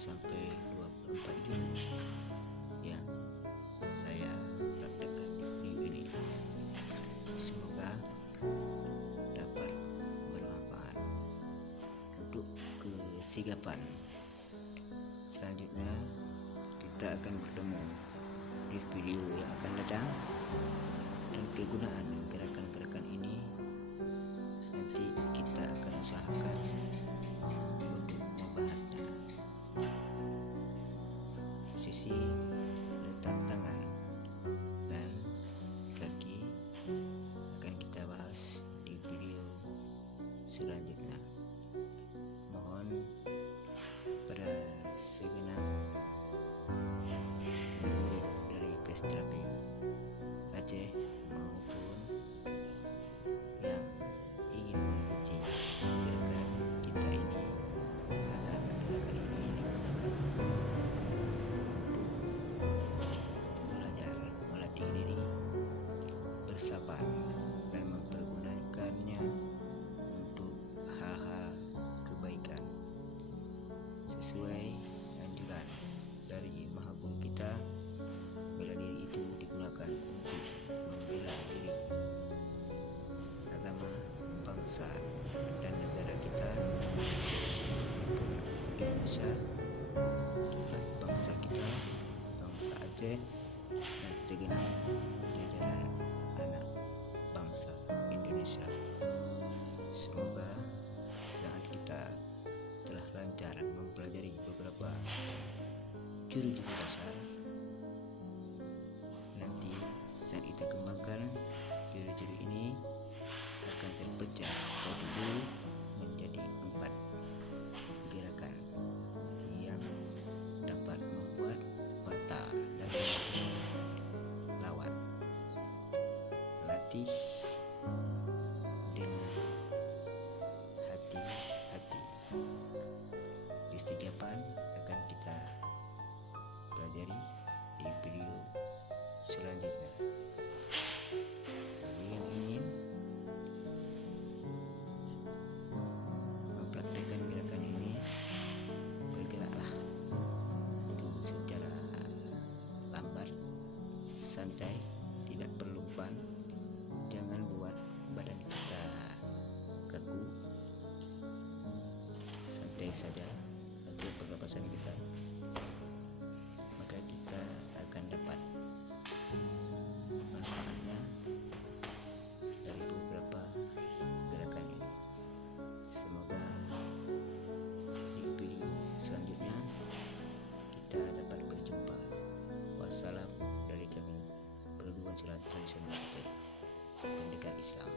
sampai 24 Juni yang saya praktekkan di video ini. Semoga dapat bermanfaat untuk kesigapan. Selanjutnya kita akan bertemu di video yang akan datang, dan kegunaan gerakan-gerakan ini nanti kita akan usahakan untuk membahasnya. Posisi letak tangan dan kaki akan kita bahas di video selanjutnya. Mohon pada segenap murid dari Pesterapi Aceh maupun yang ingin mengikuti gerakan kita ini, agar gerakan ini digunakan untuk belajar melatih diri bersabar dan mempergunakannya untuk hal-hal kebaikan sesuai anjuran dari Maha Agung kita. Bela diri itu digunakan untuk membela diri, agama, bangsa, dan negara kita, Indonesia, juga bangsa kita, bangsa Aceh, dan segenap jajaran anak bangsa Indonesia. Semoga saat kita telah lancar mempelajari beberapa juru-juru dasar, nanti saat kita kembangkan juru-juru ini akan terpecah satu juru menjadi 4 gerakan yang dapat membuat patah dan mematikan lawan. Latih dengan hati-hati. Kesigapan akan kita pelajari di video selanjutnya. Bagi yang ingin mempraktikkan gerakan ini, bergeraklah dulu secara lambat, santai, tidak perlu ban. Jangan buat badan kita kaku, santai saja untuk pernapasan kita, maka kita akan dapat manfaatnya dari beberapa gerakan ini. Semoga di video selanjutnya kita dapat berjumpa. Wassalam dari kami, Perguruan Silat Tradisional Aceh, Pendidikan Islam.